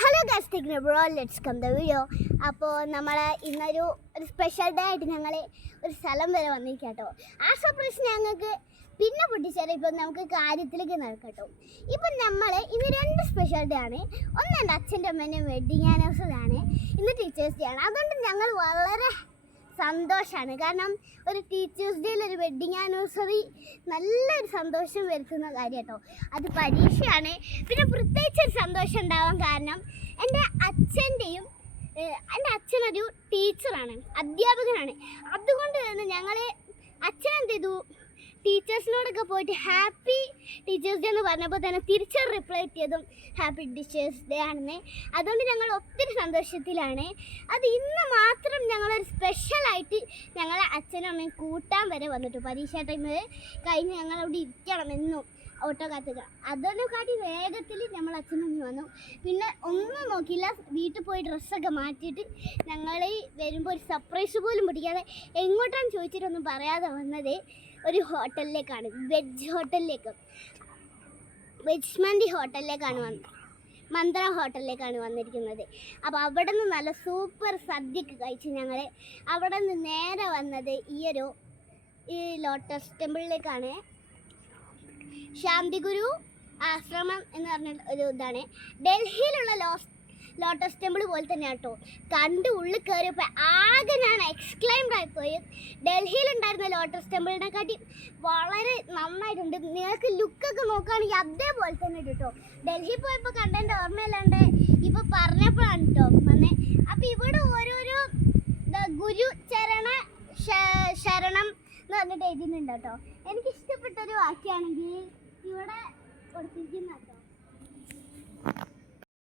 Hello guys, take bro, let's come the video. അപ്പോൾ നമ്മൾ ഇന്നൊരു സ്പെഷ്യൽ ഡേ ആയിട്ട് ഞങ്ങൾ ഒരു സ്ഥലം വരെ വന്നിരിക്കാം കേട്ടോ. ആ സർപ്രൈസ് ഞങ്ങൾക്ക് പിന്നെ പൊട്ടിച്ചേരാം. ഇപ്പോൾ നമുക്ക് കാര്യത്തിലേക്ക് നടക്കട്ടോ. ഇപ്പം നമ്മൾ ഇന്ന് രണ്ട് സ്പെഷ്യൽ ഡേ ആണ്. ഒന്ന് എൻ്റെ അച്ഛൻ്റെ അമ്മേൻ്റെ വെഡ്ഡിങ് ആനിവേഴ്സറി ആണ്, ഇന്ന് ടീച്ചേഴ്സ് ഡേ ആണ്. അതുകൊണ്ട് ഞങ്ങൾ വളരെ സന്തോഷമാണ്. കാരണം ഒരു ടീച്ചേഴ്സ് ഡേയിൽ ഒരു വെഡ്ഡിങ് ആനിവേഴ്സറി നല്ലൊരു സന്തോഷം വരുത്തുന്ന കാര്യം കേട്ടോ. അത് പരീക്ഷയാണ്. പിന്നെ പ്രത്യേകിച്ച് ഒരു സന്തോഷം ഉണ്ടാവാൻ കാരണം എൻ്റെ അച്ഛനൊരു ടീച്ചറാണ്, അധ്യാപകനാണ്. അതുകൊണ്ട് തന്നെ ഞങ്ങൾ അച്ഛനെന്ത് ചെയ്തു, ടീച്ചേഴ്സിനോടൊക്കെ പോയിട്ട് ഹാപ്പി ടീച്ചേഴ്സ് ഡേ എന്ന് പറഞ്ഞപ്പോൾ തന്നെ തിരിച്ച് റിപ്ലൈ ചെയ്തതും ഹാപ്പി ടീച്ചേഴ്സ് ഡേ ആണെന്ന്. അതുകൊണ്ട് ഞങ്ങൾ ഒത്തിരി സന്തോഷത്തിലാണ്. അത് ഇന്ന് മാത്രം ഞങ്ങളൊരു സ്പെഷ്യലായിട്ട് ഞങ്ങളെ അച്ഛനും അമ്മയും കൂട്ടാൻ വരെ വന്നിട്ടു. പരീക്ഷ ടൈമിൽ കഴിഞ്ഞ് ഞങ്ങളവിടെ ഇരിക്കണം എന്നും ഓട്ടോ കാത്തുക. അതിനെക്കാട്ടി വേഗത്തിൽ നമ്മൾ അച്ഛനും അമ്മയും വന്നു. പിന്നെ ഒന്നും നോക്കിയില്ല, വീട്ടിൽ പോയി ഡ്രസ്സൊക്കെ മാറ്റിയിട്ട് ഞങ്ങൾ വരുമ്പോൾ ഒരു സർപ്രൈസ് പോലും പിടിക്കാതെ എങ്ങോട്ടാണ് ചോദിച്ചിട്ടൊന്നും പറയാതെ വന്നത് ഒരു ഹോട്ടലിലേക്കാണ്, വെജ് മന്തി ഹോട്ടലിലേക്കാണ് മന്ത്ര ഹോട്ടലിലേക്കാണ് വന്നിരിക്കുന്നത്. അപ്പോൾ അവിടെ നിന്ന് നല്ല സൂപ്പർ സദ്യക്ക് കഴിച്ച് ഞങ്ങൾ അവിടെ നിന്ന് നേരെ വന്നത് ഈ ലോട്ടസ് ടെമ്പിളിലേക്കാണ്. ശാന്തിഗുരു ആശ്രമം എന്ന് പറഞ്ഞ ഒരു ഇതാണ്. ഡൽഹിയിലുള്ള ലോട്ടസ് ടെമ്പിൾ പോലെ തന്നെയാണ് കേട്ടോ. കണ്ട് ഉള്ളിൽ കയറിയപ്പോൾ ആകെ ഞാൻ എക്സ്ക്ലൈംഡ് ആയിപ്പോയി. ഡൽഹിയിലുണ്ടായിരുന്ന ലോട്ടസ് ടെമ്പിളിനെക്കാട്ടി വളരെ നന്നായിട്ടുണ്ട്. നിങ്ങൾക്ക് ലുക്കൊക്കെ നോക്കുകയാണെങ്കിൽ അതേപോലെ തന്നെ കേട്ടോ. ഡൽഹി പോയപ്പോൾ കണ്ടതിൻ്റെ ഓർമ്മയില്ലാണ്ട് ഇപ്പോൾ പറഞ്ഞപ്പോഴാണ് കേട്ടോ വന്നേ. അപ്പോൾ ഇവിടെ ഓരോരോ ഗുരു ശരണം എന്ന് പറഞ്ഞിട്ട് എഴുതുന്നുണ്ട് കേട്ടോ. എനിക്കിഷ്ടപ്പെട്ടൊരു വാക്യാണെങ്കിൽ ഇവിടെ കൊടുത്തിരിക്കുന്ന കേട്ടോ.